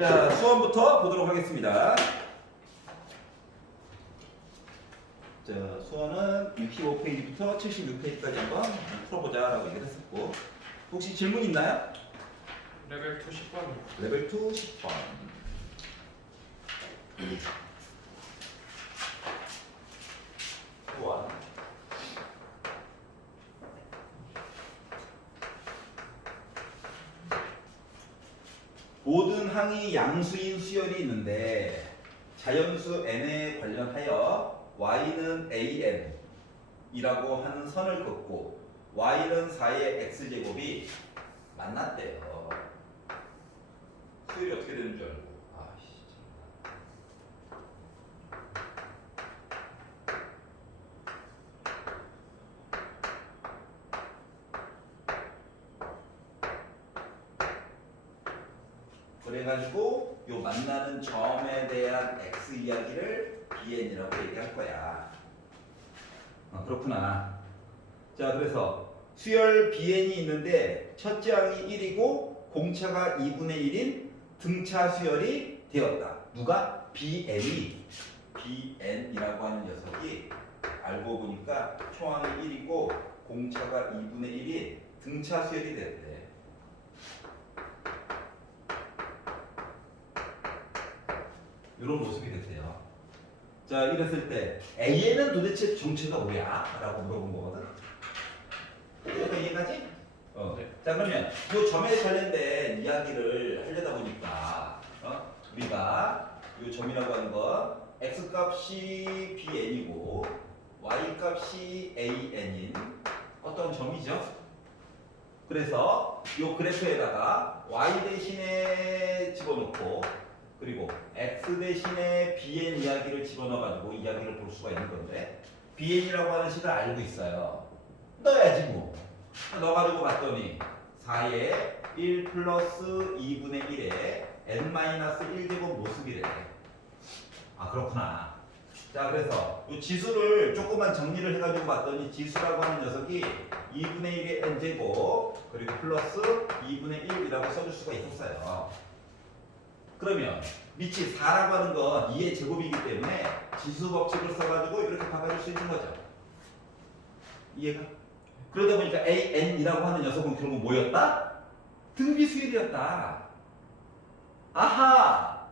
자, 수원부터 보도록 하겠습니다. 자, 수원은 65페이지부터 76페이지까지 한번 풀어보자라고 얘기를 했었고, 혹시 질문 있나요? 레벨 2 10번. 레벨 2 10번. 수원. 모든 항이 양수인 수열이 있는데 자연수 n에 관련하여 y는 an이라고 하는 선을 긋고 y는 4의 x제곱이 만났대요. 수열이 어떻게 되는 줄 알고. 아씨. 그래가지고 요 만나는 점에 대한 x 이야기를 bn이라고 얘기할 거야. 그렇구나. 자, 그래서 수열 bn이 있는데 첫째 항이 1이고 공차가 2분의 1인 등차 수열이 되었다. 누가? bn이라고 하는 녀석이 알고 보니까 초항이 1이고 공차가 2분의 1인 등차 수열이 되었대. 이런 모습이 됐어요. 자, 이랬을 때 A에는 도대체 정체가 뭐야? 라고 물어본 거거든. 이해가지? 네. 자, 그러면 이 점에 관련된 이야기를 하려다 보니까 우리가 이 점이라고 하는 건 x 값이 bn이고 y 값이 an인 어떤 점이죠. 그래서 이 그래프에다가 y 대신에 집어넣고 그리고 x 대신에 bn 이야기를 집어넣어가지고 이야기를 볼 수가 있는 건데 bn이라고 하는 식을 알고 있어요. 넣어야지 뭐. 넣어가지고 봤더니 4에 1 플러스 2분의 1에 n-1제곱 모습이래. 아, 그렇구나. 자, 그래서 이 지수를 조금만 정리를 해가지고 봤더니 지수라고 하는 녀석이 2분의 1의 n제곱 그리고 플러스 2분의 1이라고 써줄 수가 있었어요. 그러면 밑이 4라고 하는 건 2의 제곱이기 때문에 지수 법칙을 써가지고 이렇게 바꿔줄 수 있는 거죠. 이해가? 그러다 보니까 an이라고 하는 녀석은 결국 뭐였다? 등비수열이었다. 아하!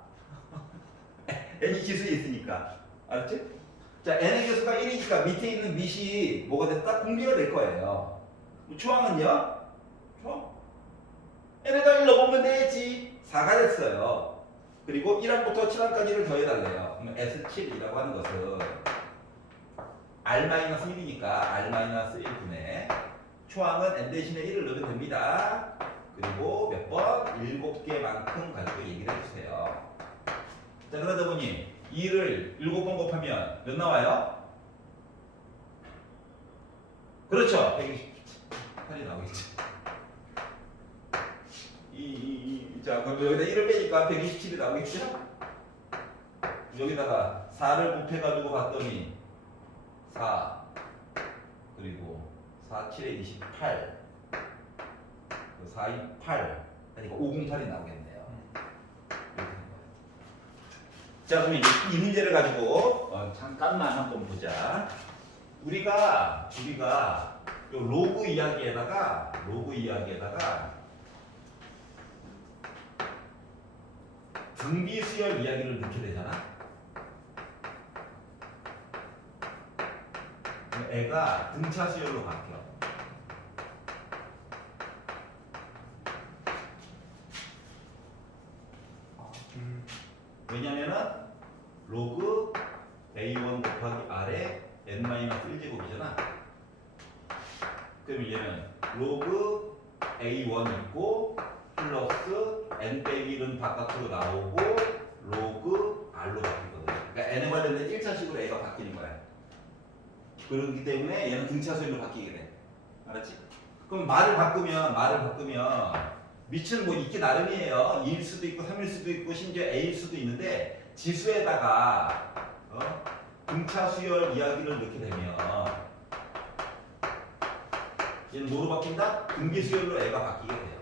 n이 지수에 있으니까. 알았지? 자, n의 개수가 1이니까 밑에 있는 밑이 뭐가 됐다? 공개가 될 거예요. 주황은요? 주황? n에다 1 넣어보면 되지. 4가 됐어요. 그리고 1항부터 7항까지를 더해달래요. 그럼 S7이라고 하는 것은 R-1이니까 R-1분의 초항은 n 대신에 1을 넣으면 됩니다. 그리고 몇 번? 7개만큼 가지고 얘기를 해주세요. 자, 그러다 보니 2를 7번 곱하면 몇 나와요? 그렇죠. 128이 나오겠죠. 자, 그럼 여기다 1을 빼니까 127이 나오겠죠? 여기다가 4를 곱해가지고 봤더니 4 그리고 4, 7에 28 4, 2, 8 그러니까 508이 나오겠네요. 자, 그럼 이 문제를 가지고 잠깐만 한번 보자. 우리가 요 로그 이야기에다가 등비수열 이야기를 넣게 되잖아. 그럼 애가 등차 수열로 바뀌어. 왜냐면은 로그 a1 곱하기 r의 n-1제곱이잖아. 그럼 얘는 로그 a1 있고 플러스 n 빼기 1은 바깥으로 나오고 로그 r로 바뀌거든. 그러니까 n에 관련된 1차식으로 a가 바뀌는 거야. 그렇기 때문에 얘는 등차수열로 바뀌게 돼. 알았지? 그럼 말을 바꾸면 밑은 뭐 있기 나름이에요. 2일 수도 있고 3일 수도 있고 심지어 a일 수도 있는데 지수에다가 등차수열 이야기를 넣게 되면 얘는 뭐로 바뀐다? 등비수열로 애가 바뀌게 돼요.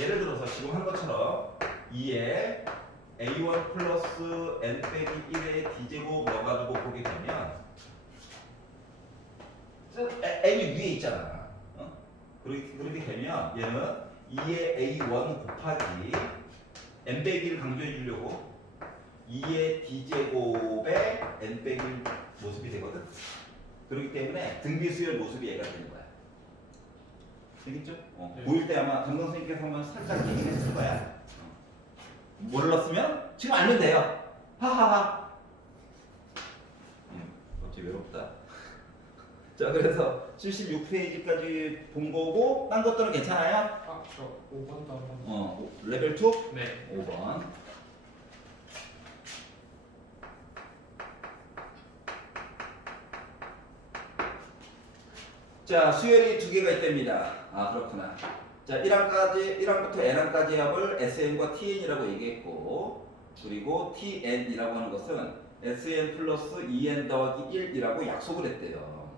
예를 들어서 지금 한 것처럼 2에 a1 플러스 n 빼기 1의 d제곱 넣어가지고 보게 되면 n이 위에 있잖아. 그렇게 되면 얘는 2의 a1 곱하기 n 빼기 1 강조해 주려고 2의 d제곱의 n 빼기 1 모습이 되거든. 그렇기 때문에 등비수열 모습이 얘가 되는 거야. 되겠죠? 네. 보일 때 아마 담당 선생님께서 한번 살짝 얘기했을 거야. 몰랐으면 지금 알면 돼요. 하하하. 어찌 외롭다. 자, 그래서 76페이지까지 본 거고 딴 것들은 괜찮아요? 아, 저 5번도 한번. 레벨 2? 네. 5번. 자, 수열이 두 개가 있답니다. 아, 그렇구나. 자, 1항부터 n항까지 합을 sn과 tn이라고 얘기했고, 그리고 tn이라고 하는 것은 sn 플러스 2n 더하기 1이라고 약속을 했대요.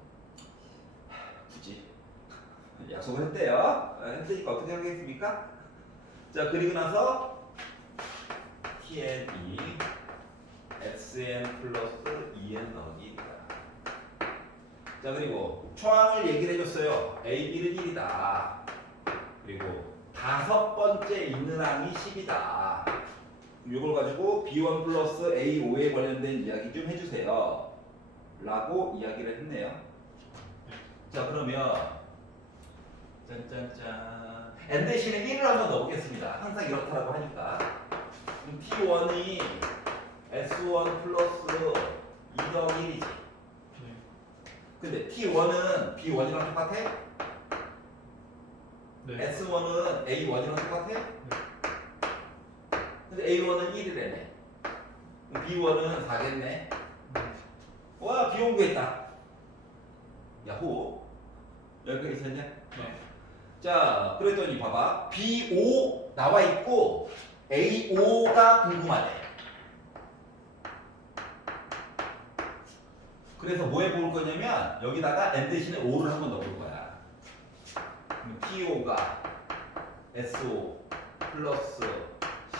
굳이 약속을 했대요. 했으니까 어떻게 하겠습니까? 자, 그리고 나서 tn이 sn 플러스 2n 더하기 1이다. 자, 그리고 초항을 얘기를 해줬어요. A1은 1이다. 그리고 다섯 번째 있는 항이 10이다. 이걸 가지고 B1 플러스 A5에 관련된 이야기 좀 해주세요. 라고 이야기를 했네요. 자, 그러면 짠짠짠 n 대신에 1을 한번 넣어보겠습니다. 항상 이렇다라고 하니까 그럼 T1이 S1 플러스 2 더하기 1이지. 근데 T1은 B1이랑 똑같아? 네. S1은 A1이랑 똑같아? 근데 A1은 1이래네. B1은 4겠네. 와, B1 구했다. 야호. 여기까지 있었냐? 네. 자, 그랬더니 봐봐. B5 나와 있고 A5가 궁금하네. 그래서 뭐 해볼 거냐면 여기다가 n 대신에 5를 한번 넣어볼 거야. 그럼 T5가 S5 플러스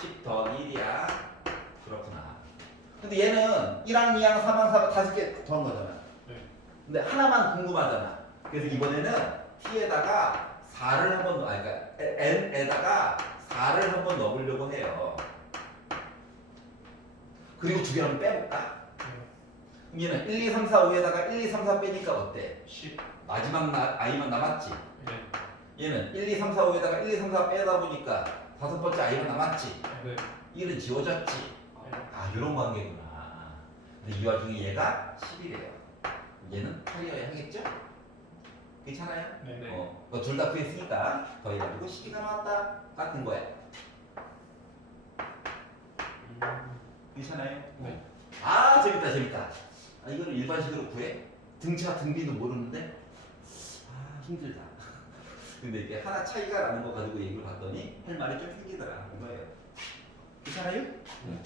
10 더하기 1이야. 그렇구나. 근데 얘는 1항, 2항, 3항, 4항 5개 더한 거잖아. 네. 근데 하나만 궁금하잖아. 그래서 이번에는 T에다가 4를 한번 그러니까 N에다가 4를 한번 넣어보려고 해요. 그리고 두 개를 한번 빼볼까? 얘는 1, 2, 3, 4, 5에다가 1, 2, 3, 4 빼니까 어때? 10. 마지막 i만 남았지? 네. 얘는 1, 2, 3, 4, 5에다가 1, 2, 3, 4 빼다 보니까 다섯 번째 i만 남았지? 네. 1은 지워졌지? 아, 이런 관계구나. 근데 이 와중에 얘가 10이래요. 얘는 8이어야 하겠죠? 괜찮아요? 네. 둘 다 구했으니까 더해가지고 12가 나왔다. 같은 거야. 괜찮아요? 네. 아, 재밌다, 재밌다. 아, 이거는 일반식으로 구해? 등차, 등비도 모르는데? 아, 힘들다. 근데 이게 하나 차이가 나는 거 가지고 얘기를 봤더니 할 말이 좀 생기더라. 이거예요. 괜찮아요? 네.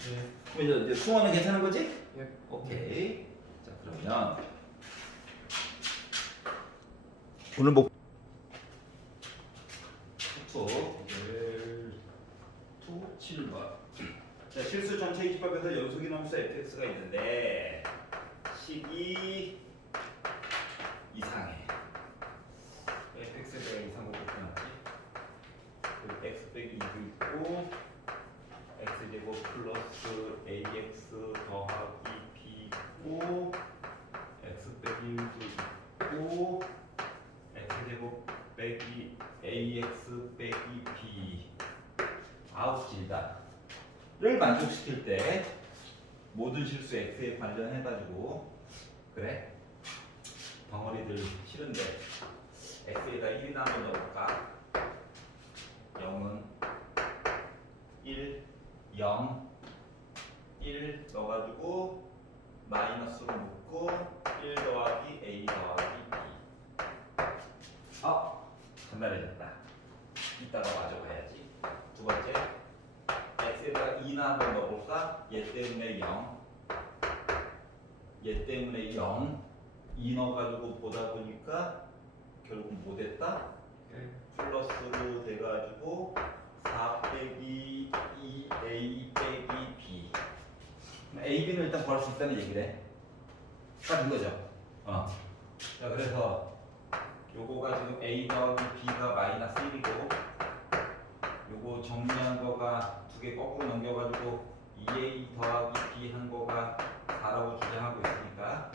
그럼 이제 수원은 괜찮은 거지? 예. 오케이. 자, 그러면 오늘 목 투 7번. 자, 실수 전체 이집합에서 연속이 넘수 fx가 있는데 식이 이상해. fx에 대해 이상으로 표현하지. 그리고 x 빼기 2도 있고 x제곱 플러스 ax 더하기 b고 x 빼기 1도 있고 x제곱 빼기 ax 빼기 b 아홉 질다를 만족시킬 때 모든 실수 x에 관련해가지고 그래 덩어리들 싫은데 x에다 1이나 한번 넣어볼까? 0은 1, 0, 1 넣어가지고 마이너스로 묶고 1 더하기 a 더하기 b. 간단해졌다. 이따가 마저 봐야지. 두 번째 x에다가 2나 한번 넣어볼까? 얘 때문에 0, 얘 때문에 0, 2 넣어가지고 보다 보니까 결국 뭐 됐다? 플러스로 돼가지고 4 빼기 2a 빼기 b. a, b는 일단 구할 수 있다는 얘기를 해. 딱 이거죠. 자, 그래서 요거가 지금 a 더하기 b가 마이너스 1이고 요거 정리한 거가 두 개 거꾸로 넘겨가지고 2a 더하기 b 한 거가 4라고 주장하고 있으니까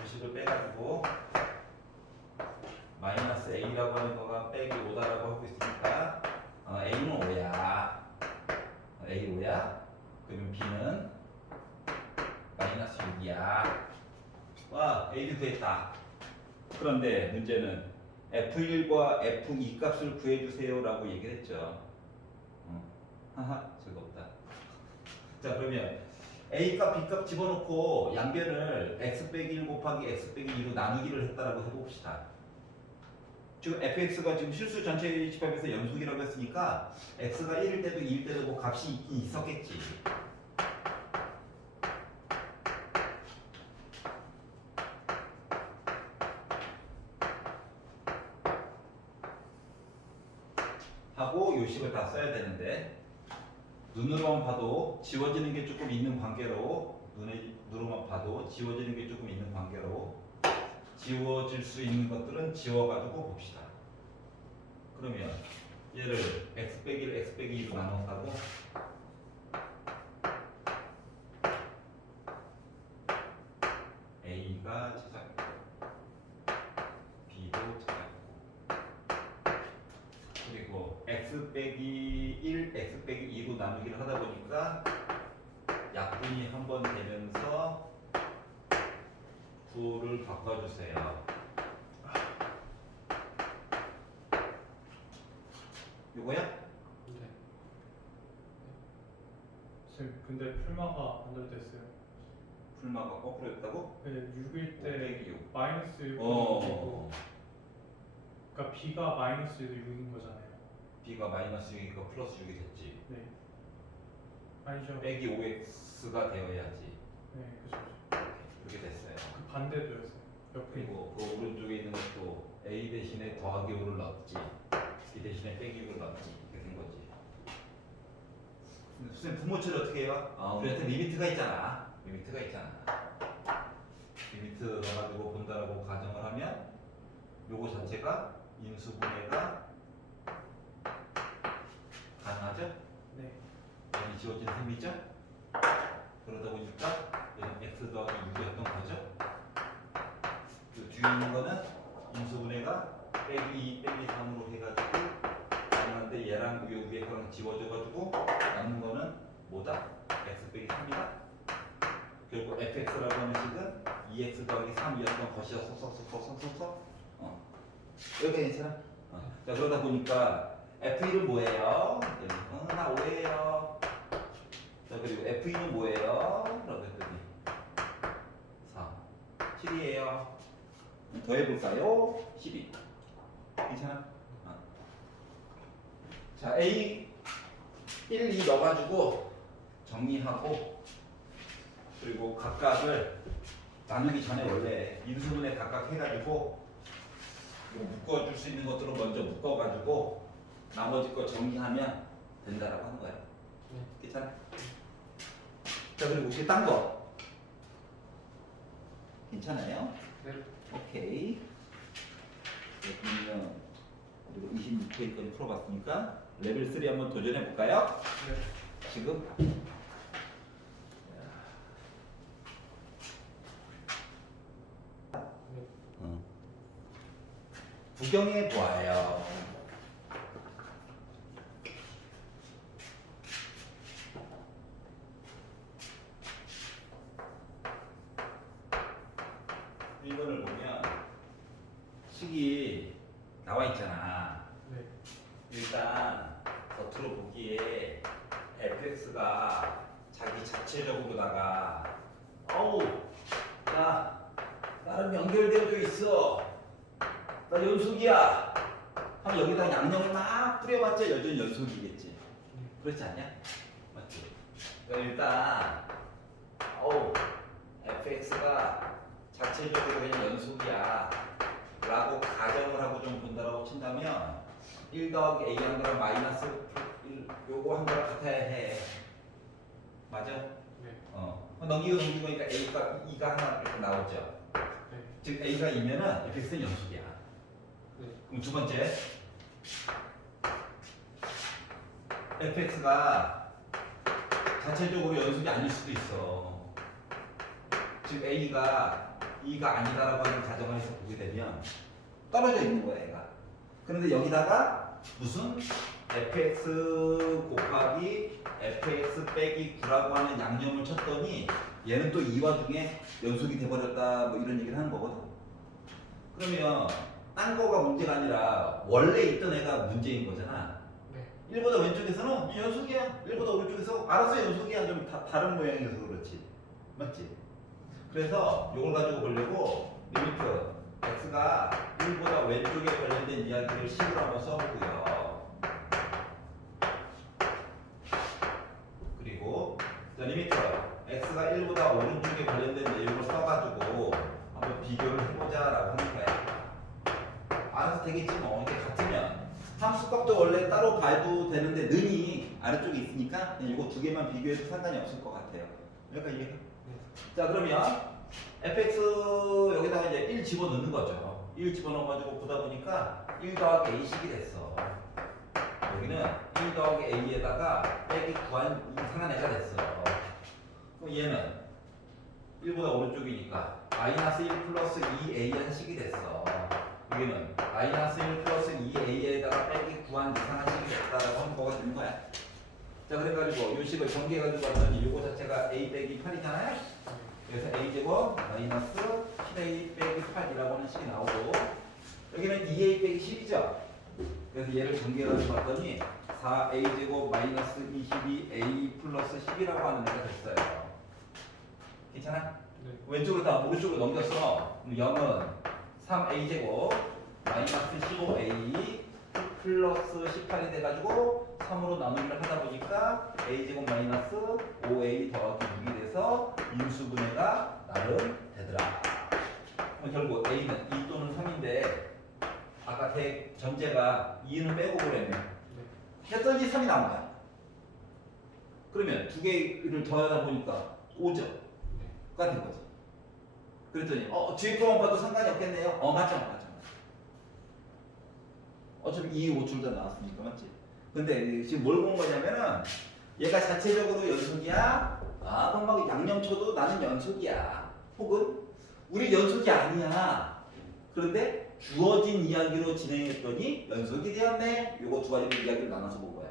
주식을 빼가지고 마이너스 a라고 하는 거가 빼기 5다라고 하고 있으니까 a는 5야. a 5야. 그러면 b는 마이너스 6이야. 와, a를 구했다. 그런데 문제는 f1과 f2 값을 구해주세요 라고 얘기를 했죠. 하하, 즐겁다. 자, 그러면 a 값, b 값 집어넣고 양변을 x 빼기 1 곱하기 x 빼기 2로 나누기를 했다라고 해봅시다. 지금 fx가 지금 실수 전체 집합에서 연속이라고 했으니까 x가 1일 때도 2일 때도 뭐 값이 있긴 있었겠지. 하고 요식을 다 써야 되는데 눈으로만 봐도 지워지는 게 조금 있는 관계로 눈으로만 봐도 지워지는 게 조금 있는 관계로 지워질 수 있는 것들은 지워가지고 봅시다. 그러면 얘를 x 빼기를 x 빼기 2로 나눴다고 a가 찾았고 b도 찾았고 그리고 x 빼기 1, x 빼기 2로 나누기를 하다 보니까 약분이 한 번 되면서 9를 바꿔주세요. 요거야? 네. 쌤, 근데 풀마가 안절됐어요. 풀마가 거꾸로 했다고? 네, 6일 5 때 빼기 6. 마이너스 6이고 어. 그러니까 b가 마이너스 6인 거잖아요. b가 마이너스 6이니까 플러스 6이 됐지. 네. 아니죠. 빼기 5x가 되어야지. 네, 그죠. 이렇게 됐어요. 그 반대도였어요. 옆에. 그리고 그 오른쪽에 있는 것도 a 대신에 더하기 5를 넣었지. b 대신에 빼기 6을 넣었지. 이렇게 된 거지. 근데 선생님 분모처리 어떻게 해요? 우리한테 리미트가 있잖아. 리미트가 있잖아. 리미트 넣어가지고 본다라고 가정을 하면 요거 자체가 인수분해가 가능하죠? 네. 많이 지워진 셈이죠? 그러다 보니까 얘는 x 더하기 6이었던 거죠? 그 뒤에 있는 거는 인수분해가 빼기 2 빼기 3으로 해가지고 가능한데 얘랑 위에 거랑 지워져가지고 남는 거는 뭐다? x 빼기 3이다? 결국 fx라고 하는 식은 2x 더하기 3이었던 것이었어. 여기 괜찮아? 자, 그러다 보니까 f1은 뭐예요? 나 5예요. 자, 그리고 f2는 뭐예요? 라고 했더니 4, 7이에요. 더해볼까요? 12. 괜찮아? 자, a 1, 2 넣어가지고 정리하고 그리고 각각을 나누기 전에 원래 인수분해 각각 해가지고 이거 묶어줄 수 있는 것들을 먼저 묶어가지고 나머지 거 정리하면 된다라고 하는 거야. 괜찮아? 자, 그리고 혹시 딴 거? 괜찮아요? 네. 오케이. 그러면 그리고 26페이지까지 풀어봤으니까 레벨 3 한번 도전해 볼까요? 네. 지금 구경해 보아요. 일본을 보면 식이 나와 있잖아. 네. 일단 겉으로 보기에 fx가 자기 자체적으로다가 어우 야 나랑 연결되어져 있어. 나 연속이야. 하면 여기다 양념을 막 뿌려봤자 여전히 연속이겠지. 그렇지 않냐? 맞지? 그러니까 일단 fx가 자체적으로 그냥 연속이야 라고 가정을 하고 좀 본다라고 친다면 1 더하기 a 한 거랑 마이너스 요거 한 거랑 같아야 해. 맞아? 네. 넘기고 보니까 A가 2가 하나 이렇게 나오죠. 네. 즉 A가 2면은 fx는 연속이야. 네. 그럼 두 번째 fx가 자체적으로 연속이 아닐 수도 있어. 즉 A가 2가 아니다라고 하는 가정을 해서 보게 되면 떨어져 있는 거야 얘가. 그런데 여기다가 무슨 fx 곱하기 fx 빼기 9라고 하는 양념을 쳤더니 얘는 또 이 와중에 연속이 돼버렸다 뭐 이런 얘기를 하는 거거든. 그러면 딴 거가 문제가 아니라 원래 있던 애가 문제인 거잖아. 네. 1보다 왼쪽에서는 연속이야. 1보다 오른쪽에서 알아서 연속이야. 좀 다른 모양이어서 그렇지. 맞지? 그래서 이걸 가지고 보려고 리미트 x가 1보다 왼쪽에 관련된 이야기를 식으로 한번 써보고요. 그리고 자, 리미트 x가 1보다 오른쪽에 관련된 내용을 써가지고 한번 비교를 해보자라고 하는 거야. 알아서 되겠지 뭐. 이게 같으면 함수값도 원래 따로 봐도 되는데 는이 아래쪽에 있으니까 그냥 이거 두 개만 비교해도 상관이 없을 것 같아요. 여기까지 이해해? 자 그러면 fx 여기다가 이제 1 집어넣는 거죠. 1 집어넣어가지고 보다 보니까 1 더하기 a식이 됐어. 여기는 1 더하기 a에다가 빼기 구한 이상한 애가 됐어. 그럼 얘는 1보다 오른쪽이니까 마이너스 1 플러스 2a 한식이 됐어. 여기는 마이너스 1 플러스 2a에다가 빼기 구한 이상한 식이 됐다라고 하는 거가 되는 거야. 자 그래가지고 이 식을 전개해가지고 왔더니 이거 자체가 a 빼기 8이잖아요. 그래서 a제곱 마이너스 7a 빼기 8이라고 하는 식이 나오고 여기는 2a 빼기 10이죠. 그래서 얘를 전개해가지고 봤더니 4a제곱 마이너스 22a 플러스 10이라고 하는 애가 됐어요. 괜찮아? 네. 왼쪽으로 다 오른쪽으로 넘겼어. 그럼 0은 3a제곱 마이너스 15a 플러스 18이 돼가지고 3으로 나누기를 하다 보니까 a제곱 마이너스 5a 더하기 6이 돼서 인수분해가 나름 되더라. 그럼 결국 a는 2 또는 3인데 아까 전제가 2는 빼고 그랬네. 했더니 3이 나온 거야. 그러면 두 개를 더하다 보니까 5죠. 가 된 거지. 그랬더니 뒤에 거만 봐도 상관이 없겠네요. 맞죠. 어차피 2, 5 둘 다 나왔으니까 맞지? 근데 지금 뭘 본 거냐면은 얘가 자체적으로 연속이야. 그럼 막 양념 쳐도 나는 연속이야. 혹은 우리 연속이 아니야. 그런데 주어진 이야기로 진행했더니 연속이 되었네. 요거 두 가지로 이야기를 나눠서 본 거야.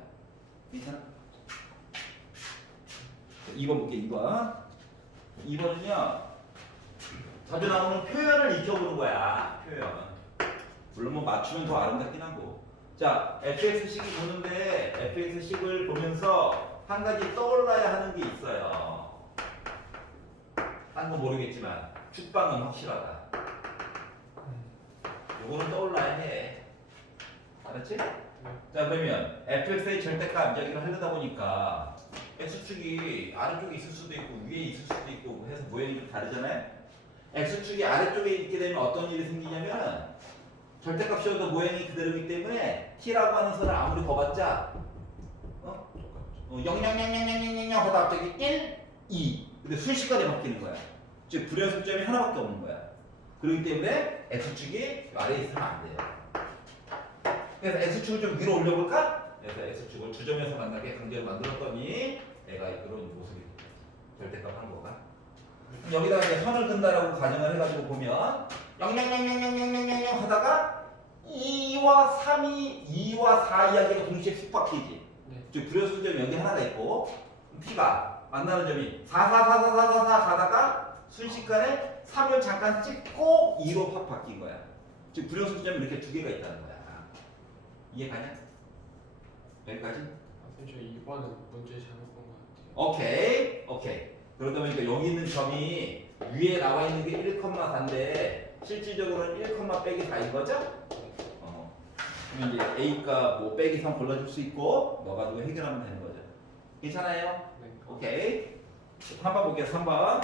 괜찮아? 2번 볼게. 2번은요 자주 나오는 표현을 익혀보는 거야. 표현. 물론 뭐 맞추면 더 아름답긴 하고. 자 fx식이 보는데 fx식을 보면서 한 가지 떠올라야 하는 게 있어요. 딴 건 모르겠지만 축방은 확실하다. 요거는 떠올라야 해. 알았지? 자 그러면 fx의 절대값 이야기를 하려다 보니까 x축이 아래쪽에 있을 수도 있고 위에 있을 수도 있고 해서 모양이 좀 다르잖아요. x축이 아래쪽에 있게 되면 어떤 일이 생기냐면 절대값이어도 모양이 그대로이기 때문에 t라고 하는 선을 아무리 거봤자 0000000 하다 갑자기 1, 2 근데 순식간에 바뀌는 거야. 즉 불연속점이 하나밖에 없는 거야. 그렇기 때문에 x축이 아래에 있으면 안 돼요. 그래서 x축을 좀 위로 올려볼까? 그래서 x축을 두 점에서 만나게 강제로 만들었더니 얘가 이런 모습이 절대값 한 거가. 여기다가 이제 선을 긋는다라고 가정을 해가지고 보면 0000000 하다가 2와 3이 2와 4 이야기가 동시에 쑥 바뀌지. 네. 즉 불연속점이 여기 하나가 있고 t가 만나는 점이 4 가다가 순식간에 3을 잠깐 찍고 2로 확 바뀐 거야. 즉 불연속점이 이렇게 두 개가 있다는 거야. 이해가냐? 여기까지? 저 2번은 문제 잘못 본 것 같아요. 오케이. 그러다 보니까 여기 있는 점이 위에 나와 있는 게 1,4인데 실질적으로는 1, 빼기 4인 거죠? 그러면 이제 A값 뭐 빼기 3 골라줄 수 있고 넣어가지고 해결하면 되는 거죠. 괜찮아요? 네. 오케이. 3번 볼게요. 3번.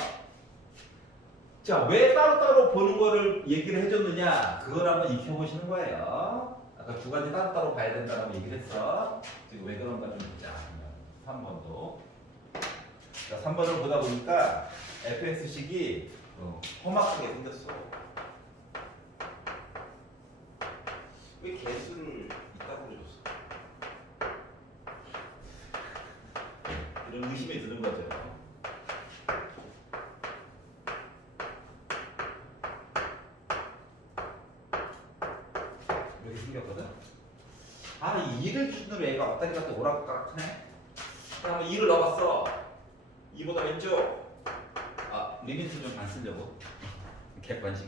자, 왜 따로따로 보는 거를 얘기를 해줬느냐? 그걸 한번 익혀보시는 거예요. 아까 두 가지 따로따로 봐야 된다고 얘기를 했어. 지금 왜 그런가 좀 보자. 3번도. 자, 3번을 보다 보니까 fx식이 험악하게 생겼어. 왜 개수를 있다고 그러셨어? 이런 의심이 드는 거죠. 이렇게 생겼거든. 아, 이 2를 기준으로 얘가 왔다 갔다 오락가락하네. 그럼 2를 넣어봤어. 2보다 왼쪽. 아, 리미트 좀 안 쓰려고. 객관식.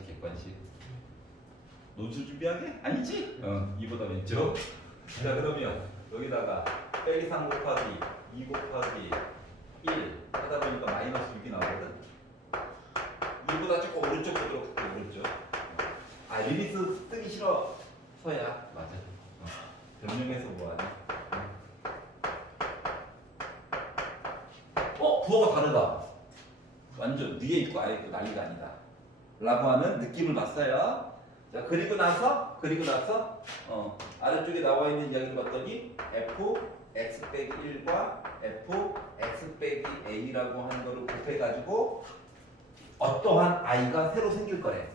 논술 준비하게? 아니지? 2보다 왼쪽. 자, 그러면 여기다가 빼기 3 곱하기 2 곱하기 1 하다 보니까 마이너스 6이 나오거든. 2보다 조금 오른쪽 보도록 할게, 오른쪽. 아, 리미트 쓰기 싫어서야. 맞아. 변명해서 뭐하냐. 부호가 다르다. 완전 위에 있고 아래 있고 난리가 아니다. 라고 하는 느낌을 봤어요. 자, 그리고 나서 아래쪽에 나와 있는 이야기를 봤더니 f(x) 빼기 1과 f(x) 빼기 a라고 하는 거를 곱해가지고 어떠한 i가 새로 생길 거래.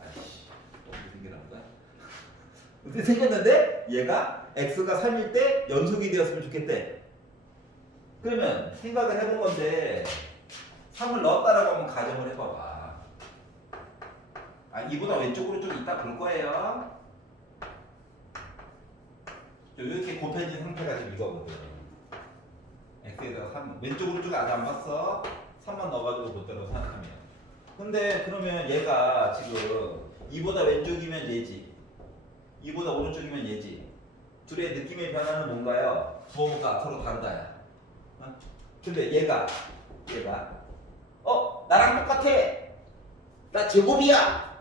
아이씨, 또 어떻게 생기라는 거야? 어떻게 생겼는데 얘가 x가 3일 때 연속이 되었으면 좋겠대. 그러면 생각을 해본 건데 3을 넣었다라고 한번 가정을 해봐봐. 아, 이보다 왼쪽으로 좀 있다 그럴 거예요. 이렇게 곱해진 상태가 지금 이거거든. x에다가 3 왼쪽으로 쭉 아직 안 봤어. 3만 넣어가지고 그대로 생각하면. 근데 그러면 얘가 지금 2보다 왼쪽이면 얘지, 2보다 오른쪽이면 얘지. 둘의 느낌의 변화는 뭔가요? 부호가 서로 다르다야. 근데 얘가 나랑 똑같아, 나 제곱이야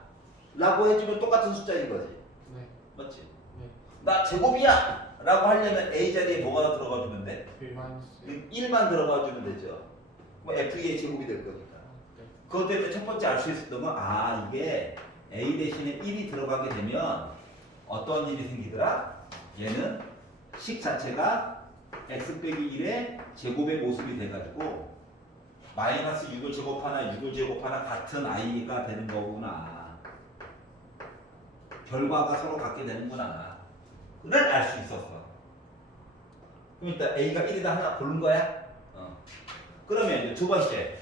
라고 해주면 똑같은 숫자인 거지. 네. 맞지? 네. 나 제곱이야 라고 하려면 a 자리에 뭐가 들어가 주면 돼? 1만 들어가 주면 되죠. 뭐 f2의 제곱이 될 거니까. 네. 그것 때문에 첫 번째 알 수 있었던 건 이게 a 대신에 1이 들어가게 되면 어떤 일이 생기더라? 얘는 식 자체가 x 빼기 1의 제곱의 모습이 돼가지고 마이너스 6을 제곱하나 6을 제곱하나 같은 i가 되는 거구나. 결과가 서로 같게 되는구나. 를 알 수 있었어. 그럼 일단 a가 1이다 하나 고른 거야? 그러면 이제 두 번째.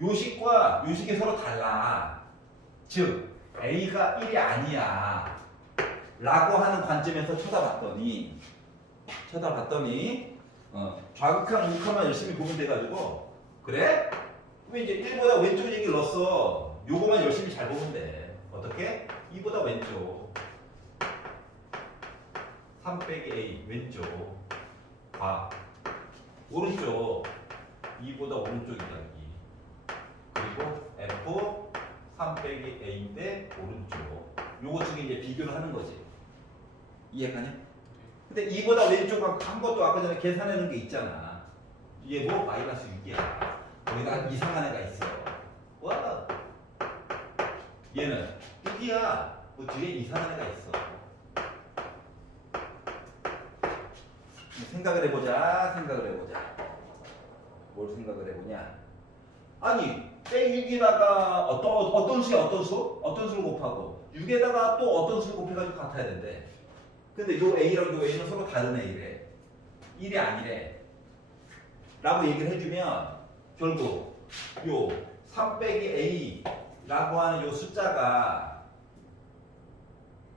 요식과 요식이 서로 달라. 즉 a가 1이 아니야 라고 하는 관점에서 쳐다봤더니 좌극한 우극한만 열심히 보면 돼가지고, 그래? 그럼 이제 1보다 왼쪽 얘기를 넣었어. 요거만 열심히 잘 보면 돼. 어떻게? 2보다 왼쪽 3 빼기 a 왼쪽 오른쪽 2보다 오른쪽 이야기. 그리고 f 3 빼기 a인데 오른쪽. 요거 중에 이제 비교를 하는 거지. 이해가냐? 근데 2보다 왼쪽 한 것도 아까 전에 계산해놓은 게 있잖아. 이게 뭐 마이너스 6이야. 거기다 이상한 애가 있어. 와. 얘는 6이야. 그 뒤에 이상한 애가 있어. 생각을 해보자. 뭘 생각을 해보냐? 아니, 빼기 6에다가 어떤 수를 곱하고 6에다가 또 어떤 수를 곱해가지고 같아야 된대. 근데 요 a랑 요 a는 서로 다른 a래. 1이 아니래. 라고 얘기를 해주면 결국 요 3 빼기 a라고 하는 요 숫자가,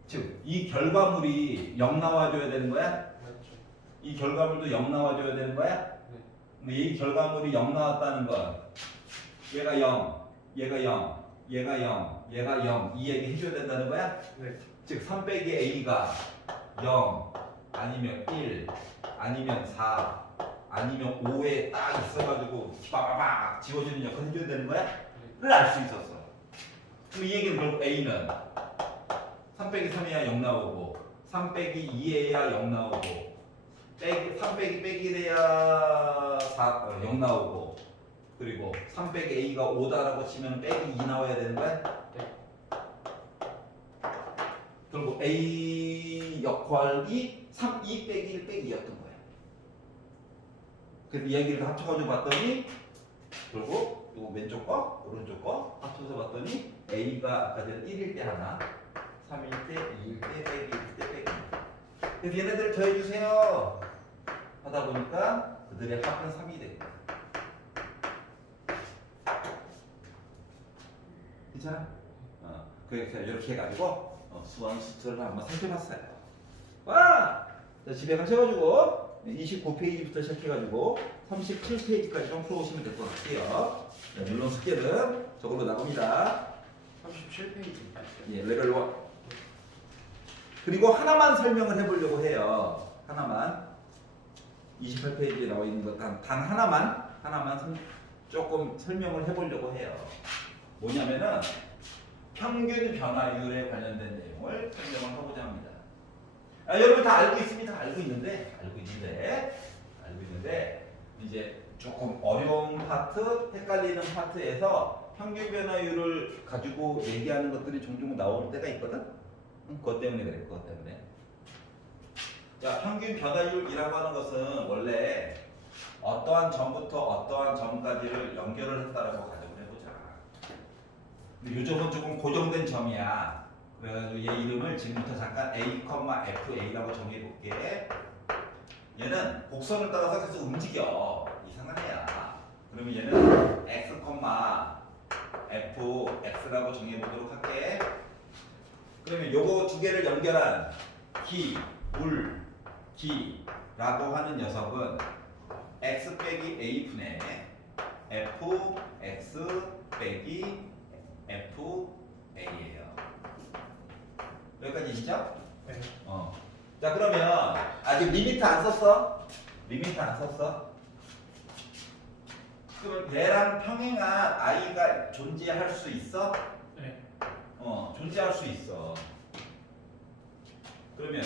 즉 이 결과물이 0 나와줘야 되는 거야? 맞죠. 이 결과물도 0 나와줘야 되는 거야? 네. 근데 이 결과물이 0 나왔다는 건 얘가 0, 얘가 0, 얘가 0, 얘가 0 이 얘기 해줘야 된다는 거야? 네. 즉 3 빼기 a가 0 아니면 1 아니면 4 아니면 5에 딱 있어가지고 빠바박 지워지는 역할을 해줘야 되는 거야? 를 알 수 있었어. 그럼 이 얘기는 결국 a는 3 빼기 3이야 0 나오고 3 빼기 2에야 0 나오고 3 빼기 빼기래야 0 나오고, 그리고 3 빼기 a가 5다라고 치면 빼기 2 나와야 되는 거야? 네. 그리고 A 역할이 2 빼기 1 빼기 2였던 거야. 그래서 이야기를 합쳐가지고 봤더니 그리고 요 왼쪽 거 오른쪽 거 합쳐서 봤더니 A가 아까 전에 1일 때 하나 3일 때 2일 때 빼기 1일 때 빼기 2. 그래서 얘네들 더해주세요 하다 보니까 그들의 합은 3이 된 거야. 괜찮아? 그래서 이렇게 해가지고 수완 수트를 한번 살펴봤어요. 와! 자, 집에 가셔가지고 29페이지부터 시작해가지고 37페이지까지 좀 풀어오시면 될 것 같아요. 자, 물론 숙제는 저걸로 나옵니다. 37페이지까지. 예, 레벨 1. 그리고 하나만 설명을 해보려고 해요. 하나만. 28페이지에 나와 있는 것 단 하나만 조금 설명을 해보려고 해요. 뭐냐면은 평균 변화율에 관련된 내용을 설명을 하고자 합니다. 여러분 다 알고 있습니다. 알고 있는데 이제 조금 어려운 파트, 헷갈리는 파트에서 평균 변화율을 가지고 얘기하는 것들이 종종 나올 때가 있거든. 그것 때문에 그래. 그것 때문에. 자, 평균 변화율이라고 하는 것은 원래 어떠한 점부터 어떠한 점까지를 연결을 했다라고 가정을 해보자. 근데 요점은 조금 고정된 점이야. 그래가지고 얘 이름을 지금부터 잠깐 A, FA라고 정해볼게. 얘는 곡선을 따라서 계속 움직여. 이상한 애야. 그러면 얘는 X, F, X라고 정해보도록 할게. 그러면 요거 두 개를 연결한 기라고 하는 녀석은 X 빼기 A 분의 F, X 빼기 F, A예요. 여기까지 시죠? 네. 자, 그러면 아직 리미트 안 썼어? 그러면 얘랑 평행한 i가 존재할 수 있어? 네. 존재할 수 있어. 그러면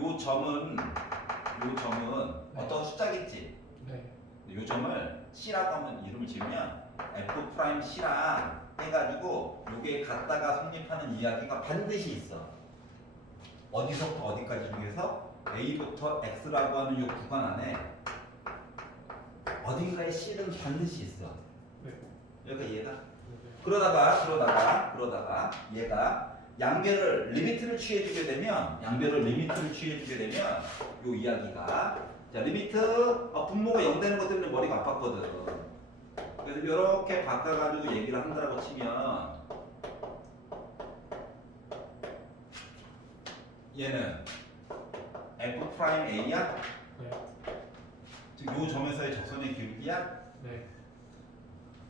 요 점은 어떤 숫자겠지? 네. 요 점을 C라고 한번 이름을 지으면 F 프라임 C랑 해가지고 요게 같다가 성립하는 이야기가 반드시 있어. 어디서부터 어디까지 중에서 A부터 X라고 하는 요 구간 안에 어딘가에 C는 반드시 있어. 네. 여기가 얘가. 네. 그러다가 얘가 양배를 리미트를 취해주게 되면 요 이야기가 자 리미트 분모가 0 되는 것 때문에 머리가 아팠거든. 그래서 이렇게 바꿔가지고 얘기를 한다라고 치면 얘는 F 프라임 A야? 네. 즉 요 점에서의 적선의 기울기야? 네.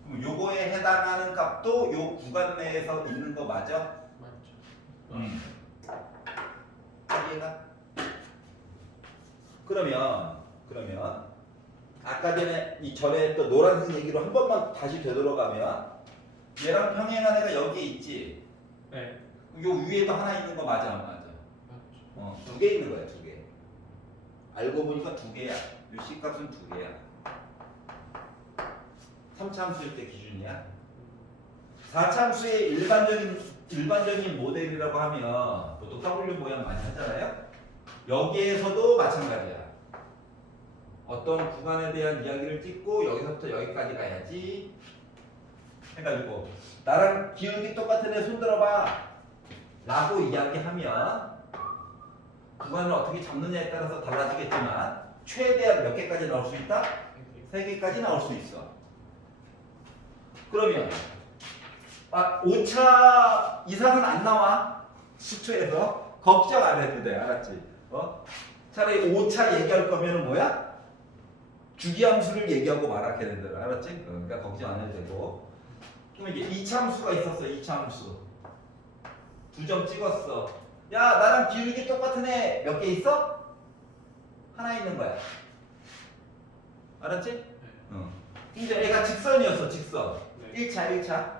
그럼 요거에 해당하는 값도 요 구간 내에서 있는 거 맞아? 맞죠. 이해가? 그러면 아까 전에 이 전에 또 노란색 얘기로 한 번만 다시 되돌아가면 얘랑 평행한 애가 여기에 있지? 네. 요 위에도 하나 있는 거 맞아 안 맞아? 맞죠. 2개 있는 거야 2개. 알고 보니까 2개야. 요 C 값은 2개야. 3차함수일 때 기준이야. 4차함수의 일반적인 모델이라고 하면 보통 W 모양 많이 하잖아요. 여기에서도 마찬가지야. 어떤 구간에 대한 이야기를 찍고 여기서부터 여기까지 가야지 해가지고 나랑 기울기 똑같은 애 손 들어봐 라고 이야기하면 구간을 어떻게 잡느냐에 따라서 달라지겠지만 최대한 몇 개까지 나올 수 있다? 3개까지 나올 수 있어. 그러면 5차 이상은 안 나와. 수초에서 걱정 안 해도 돼. 알았지? 차라리 5차 얘기할 거면은 뭐야? 주기함수를 얘기하고 말하게 된다. 알았지? 그러니까 걱정 안 해도 되고. 그럼 이제 2차 함수가 있었어. 2차 함수. 2점 찍었어. 야, 나랑 기울기 똑같은 애 몇 개 있어? 하나 있는 거야. 알았지? 응. 근데 애가 직선이었어. 직선. 네. 1차.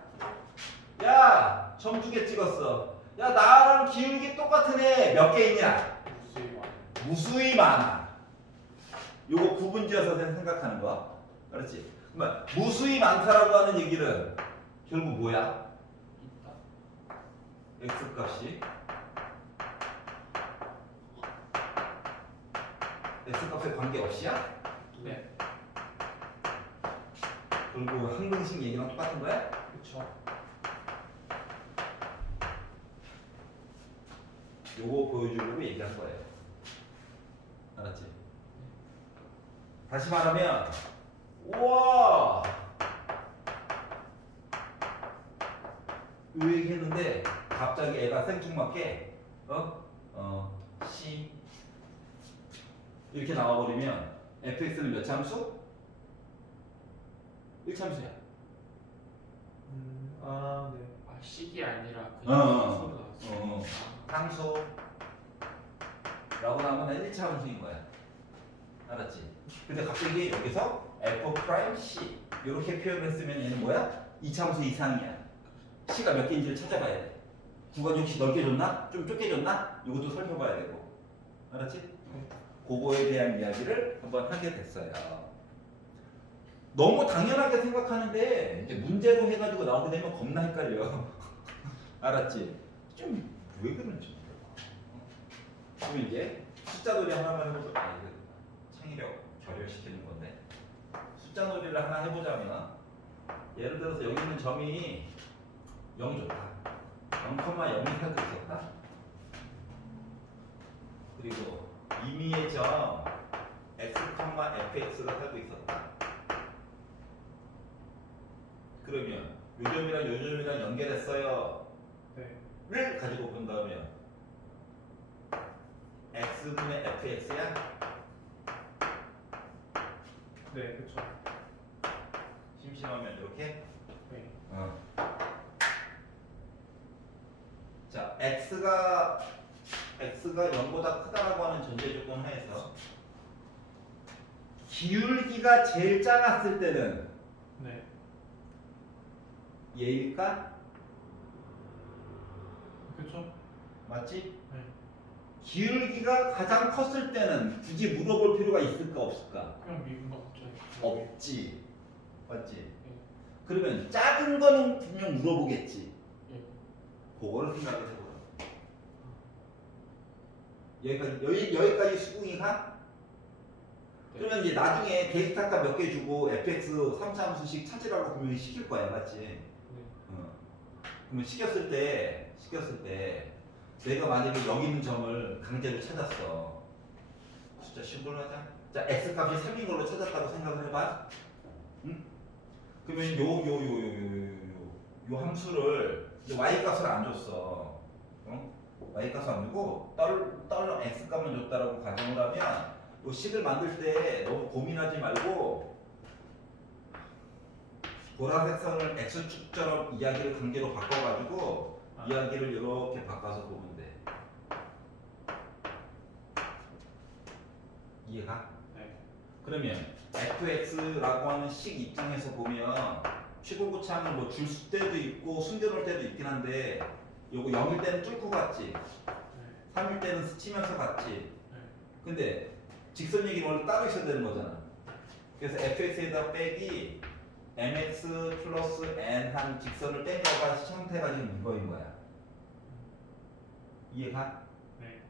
야, 점 2개 찍었어. 야, 나랑 기울기 똑같은 애 몇 개 있냐? 무수히 많아. 요거 구분지어서 생각하는 거. 그렇지? 그러면 무수히 많다라고 하는 얘기는 결국 뭐야? 있다. x 값이 x값에 관계없이야? 네. 그리고 항등식 얘기랑 똑같은 거야? 그쵸. 요거 보여주려고 얘기한 거예요. 알았지? 다시 말하면 우와 요 얘기 했는데 갑자기 애가 생뚱맞게 C 이렇게 나와버리면 fx는 몇 참수? 1참수야. 아, 네. 아, 식이 아니라 어, 그냥 어. 수로 나왔어요. 상수라고 나오면 1차함수인 거야. 알았지? 근데 갑자기 여기서 f'(c) 이렇게 표현을 했으면 얘는 뭐야? 2차함수 이상이야. c가 몇 개인지를 찾아봐야 돼. 구간이 혹시 넓게 줬나? 좀 좁게 줬나? 이것도 살펴봐야 되고. 알았지? 그거에 대한 이야기를 한번 하게 됐어요. 너무 당연하게 생각하는데 이제 문제로 해가지고 나오게 되면 겁나 헷갈려. 알았지? 좀 왜 그런지 모르겠어. 그럼 이제 숫자 놀이 하나만 해보자. 아, 이거 창의력 결여시키는 건데. 숫자 놀이를 하나 해보자면 예를 들어서 여기 있는 점이 0 좋다. 0,0이 살고 있었다. 그리고 임의의 점 x, fx가 살고 있었다. 그러면 요 점이랑 요 점이랑 연결했어요. 네. 를 가지고 본다면 x분의 fx야? 네, 그쵸. 심심하면 이렇게? 네. 자, x가 0보다 크다라고 하는 전제 조건 하에서 기울기가 제일 작았을 때는 네. 얘일까? 그쵸. 맞지? 네. 기울기가 가장 컸을 때는 굳이 물어볼 필요가 있을까 없을까? 그냥 미분 없죠. 없지. 맞지? 네. 그러면 작은 거는 분명 물어보겠지. 예. 그거를 생각을 해보라. 여기까지 수긍이 가? 네. 그러면 이제 나중에 데이터값 몇 개 주고 fx 3차함수씩 찾으라고 분명히 시킬 거야, 맞지? 네. 그러면 시켰을 때 내가 만약에 여기 있는 점을 강제로 찾았어. 숫자 쉬운 걸로 하자. 자, x 값이 3인 걸로 찾았다고 생각을 해봐. 응? 그러면 요 함수를 y 값을 안 줬어. y 값을 안 주고 달러 x 값만 줬다라고 가정을 하면 요 식을 만들 때 너무 고민하지 말고 보라색 선을 x축처럼 이야기를 관계로 바꿔가지고 이야기를 이렇게 바꿔서 보면 돼. 이해가? 네. 그러면 fx라고 하는 식 입장에서 보면 최고고창을 뭐 줄 때도 있고 숨겨놓을 때도 있긴 한데 요거 0일 때는 뚫고 갔지. 네. 3일 때는 스치면서 갔지. 네. 근데 직선 얘기는 원래 따로 있어야 되는 거잖아. 그래서 fx에다 빼기 mx 플러스 n 한 직선을 뺀 거가 형태가 지금 이거인 거야. 이해가? 네.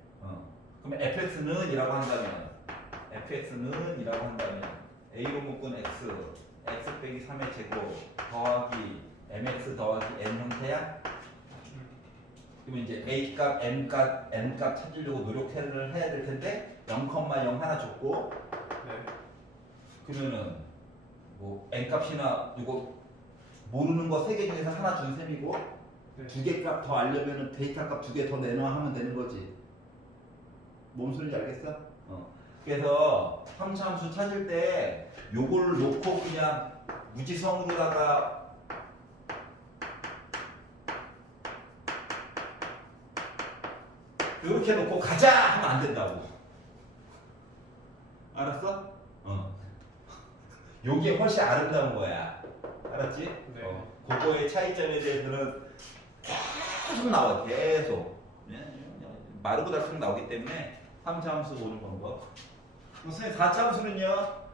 그러면 fx는 이라고 한다면 a로 묶은 x 빼기 3의 제곱 더하기 mx 더하기 n 형태야? 그러면 이제 a 값, n 값 찾으려고 노력을 해야 될 텐데 0,0 하나 줬고 네. 그러면은 뭐 n 값이나 이거 모르는 거 3개 중에서 하나 준 셈이고 네. 2개 값 더 알려면은 데이터 값 2개 더 내놔 하면 되는 거지. 뭔 소리인지 알겠어? 그래서 3차 함수 찾을 때 요걸 놓고 그냥 무지성으로다가 이렇게 놓고 가자 하면 안 된다고. 알았어? 요게 훨씬 아름다운 거야. 알았지? 네. 그거의 차이점에 대해서는 계속 나와. 계속. 마르고 닳도록 나오기 때문에 3차 함수 보는 방법. 선생님 4차 함수는요.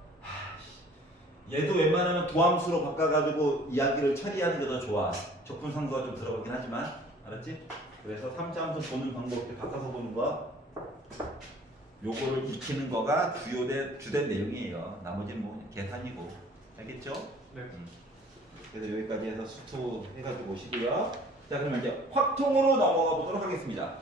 얘도 웬만하면 도함수로 바꿔가지고 이야기를 처리하는 게 더 좋아. 적분상수가 좀 들어가긴 하지만. 알았지? 그래서 3차 함수 보는 방법 이렇게 바꿔서 보는 거 요거를 익히는 거가 주된 내용이에요. 나머지는 뭐 계산이고. 알겠죠? 네. 그래서 여기까지 해서 수투 해가지고 오시고요. 자, 그러면 이제 확통으로 넘어가 보도록 하겠습니다.